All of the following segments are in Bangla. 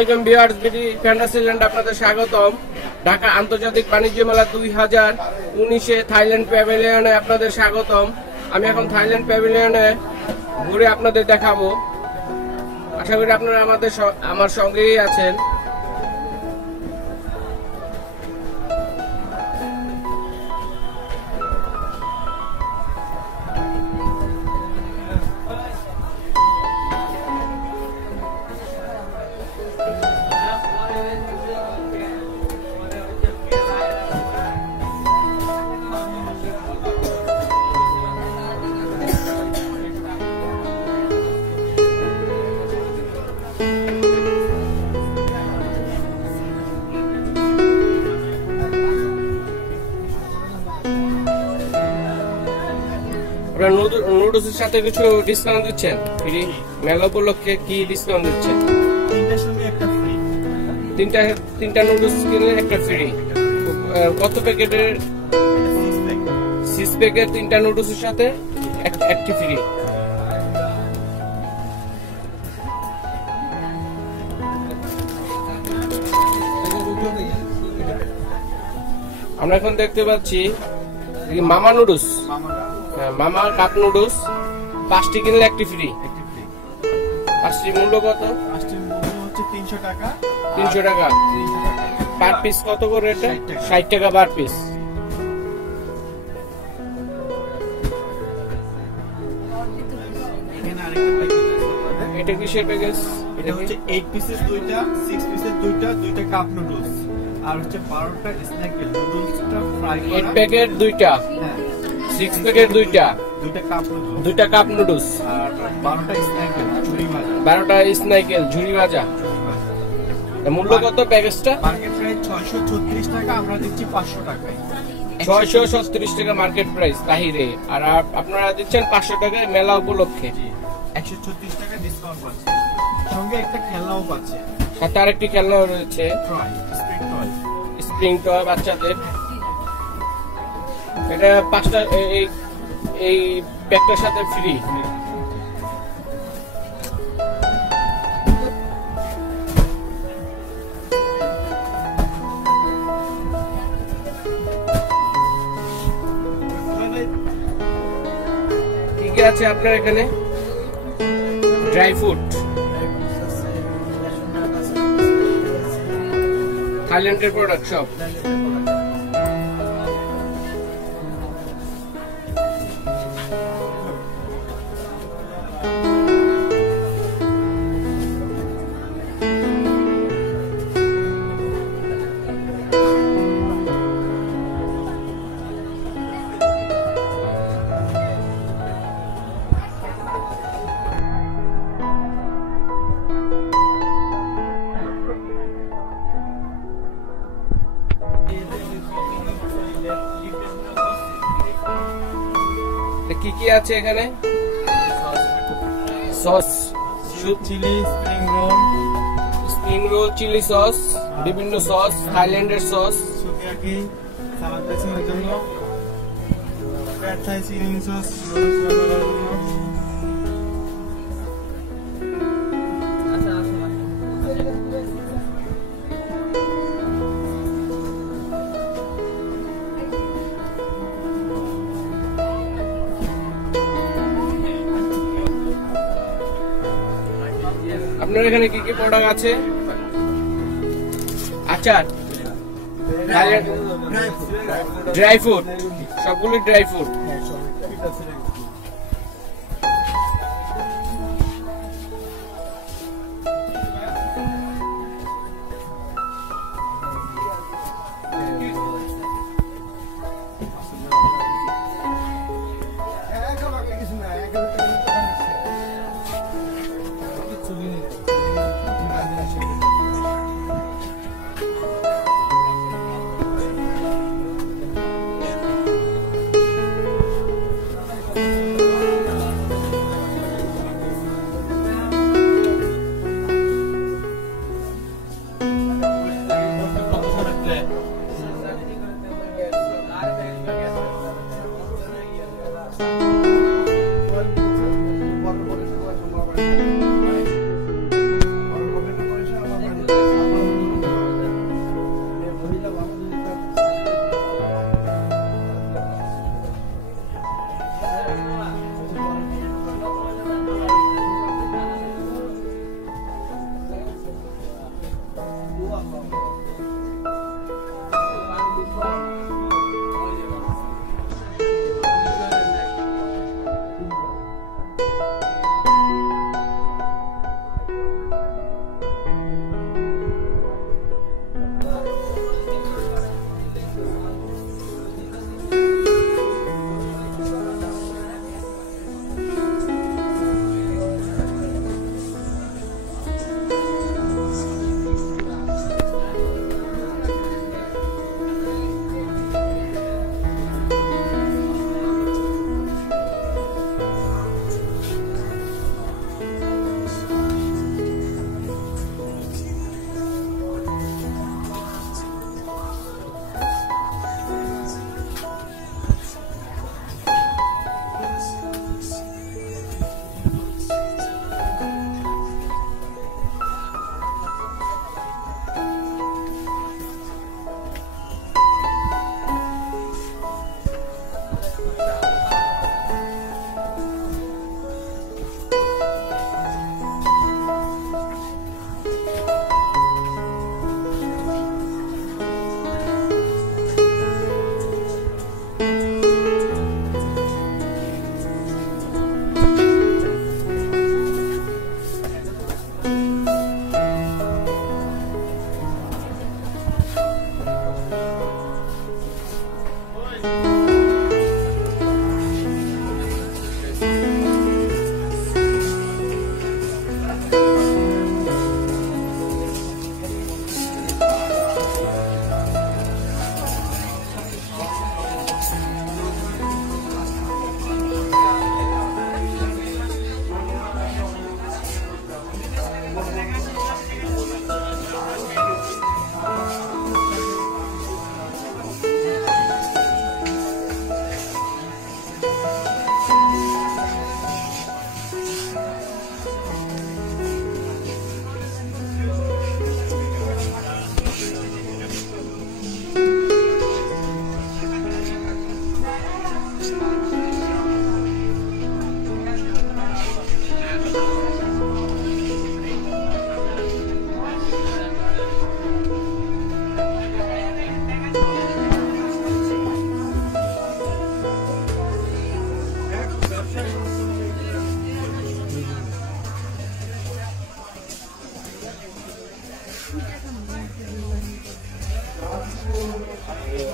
আলাইকুম ভিউয়ার্স, বিডি ফ্যান্টাসিল্যান্ড আপনাদের স্বাগতম। ঢাকা আন্তর্জাতিক বাণিজ্য মেলা 2019-এ থাইল্যান্ড প্যাভিলিয়নে আপনাদের স্বাগতম। আমি এখন থাইল্যান্ড প্যাভিলিয়নে ঘুরে আপনাদের দেখাবো। আশা করি আপনারা আমার সঙ্গেই আছেন। নুডলসের সাথে কিছু ডিসকাউন্ট দিচ্ছেন? ফ্রি মেলা উপলক্ষে কি ডিসকাউন্ট দিচ্ছেন? তিনটা নুডলস কিনলে একটা ফ্রি। কত প্যাকেটের? 6 প্যাকেট, 3টা নুডলসের সাথে একটি ফ্রি। আমরা এখন দেখতে পাচ্ছি মামা নুডলস, মামা কাপ নুডলস। 5টি কিনলে একটি ফ্রি। 5টির মূল্য কত? 5টির মূল্য হচ্ছে 300 টাকা। 300 টাকা পার পিস। কত করে এটা? 60 টাকা পার পিস। এটা কিসের প্যাকেজ? এটা হচ্ছে 8 পিসের 2টা, 6 পিসের 2টা কাপ নুডলস, আর হচ্ছে 12টা স্ন্যাক নুডলসটা ফ্রাই করা। 8 প্যাকেট 2টা, 6 প্যাকেট 2টা কাপ নুডলস, আর 12টা স্ন্যাক ঝুরি ভাজা। 12টা স্ন্যাকেল ঝুরি ভাজা। মূল্য কত প্যাকেজটা? মার্কেট প্রাইস 636 টাকা, আমরা দিচ্ছি 500 টাকায়। 636 টাকা মার্কেট প্রাইস বাহিরে, আর আপনারা দিচ্ছেন 500 টাকায় মেলা উপলক্ষে। 136 টাকা ডিসকাউন্ট পাচ্ছে, সঙ্গে একটা খেলনাও পাচ্ছে। সাথে আরেকটি খেলনা রয়েছে, স্প্রিং টয় বাচ্চাদের। এটা 5টা এই প্যাকটার সাথে ফ্রি। কি কি আছে আপনার এখানে? ড্রাই ফ্রুট, থাইল্যান্ডের প্রোডাক্ট সব। কি কি আছে এখানে? Sauce, chilli, spring roll, chilli sauce, বিভিন্ন সস, থাইল্যান্ডের সস, সুকিয়াকি সালাদ ড্রেসিংয়ের জন্য, প্যাড থাই সিজনিং সস আপনার এখানে কি কি প্রোডাক্ট আছে? আচার, ড্রাই ফ্রুট, সবগুলো ড্রাই ফ্রুট।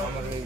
আমার এই